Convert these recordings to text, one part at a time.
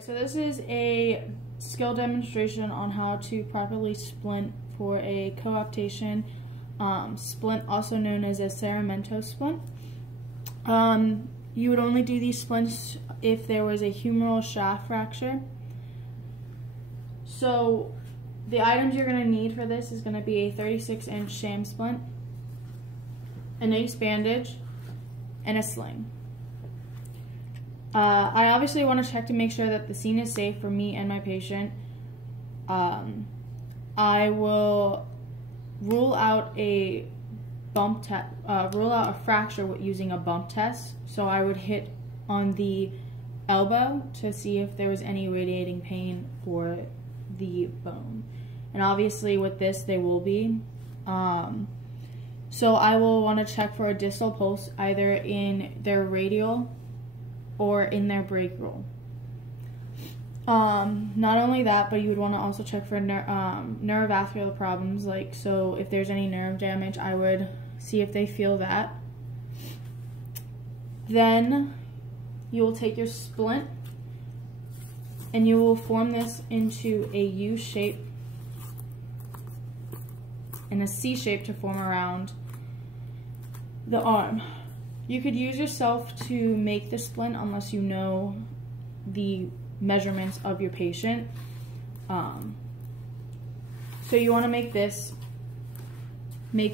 So this is a skill demonstration on how to properly splint for a coaptation splint, also known as a ceramento splint. You would only do these splints if there was a humeral shaft fracture. So the items you're going to need for this is going to be a 36-inch sham splint, an ace bandage, and a sling. I obviously want to check to make sure that the scene is safe for me and my patient. I will rule out a fracture using a bump test. So I would hit on the elbow to see if there was any radiating pain for the bone. And obviously with this they will be. So I will want to check for a distal pulse either in their radial or in their brake roll. Not only that, but you would want to also check for neurovascular problems, like so if there's any nerve damage, I would see if they feel that. Then you will take your splint and you will form this into a U shape and a C shape to form around the arm. You could use yourself to make the splint unless you know the measurements of your patient. So you want to make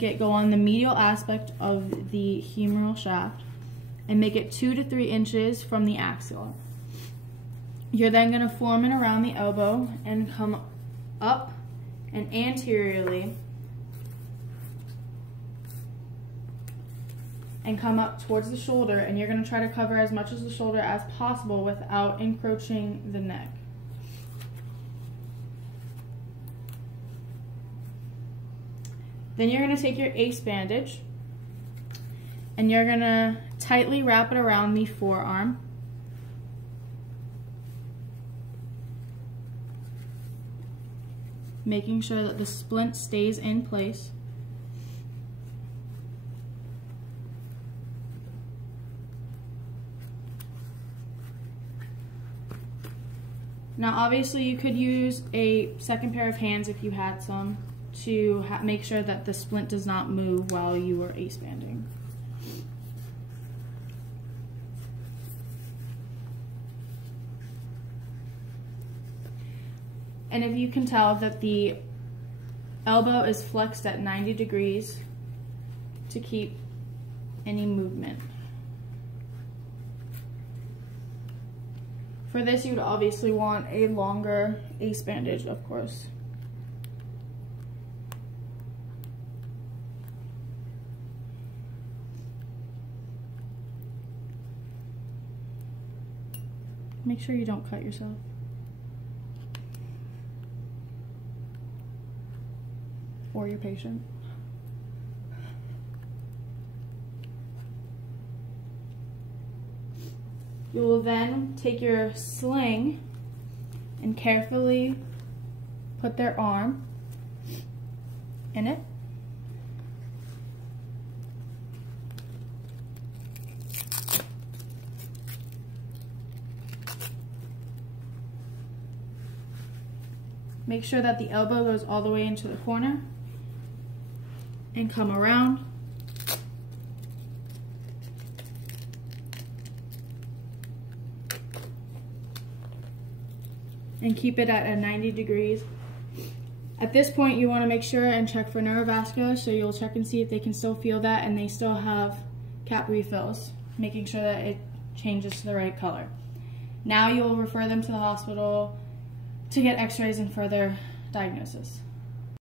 it go on the medial aspect of the humeral shaft and make it 2 to 3 inches from the axilla. You're then going to form it around the elbow and come up and anteriorly and come up towards the shoulder, and you're going to try to cover as much of the shoulder as possible without encroaching the neck. Then you're going to take your ace bandage and you're going to tightly wrap it around the forearm. Making sure that the splint stays in place. Now obviously you could use a second pair of hands if you had some to make sure that the splint does not move while you are ace banding. And if you can tell that the elbow is flexed at 90 degrees to keep any movement. For this, you would obviously want a longer ace bandage, of course. Make sure you don't cut yourself. Or your patient. You will then take your sling and carefully put their arm in it. Make sure that the elbow goes all the way into the corner and come around. And keep it at a 90 degrees. At this point, you want to make sure and check for neurovascular, so you'll check and see if they can still feel that and they still have cap refills, making sure that it changes to the right color. Now you will refer them to the hospital to get x-rays and further diagnosis.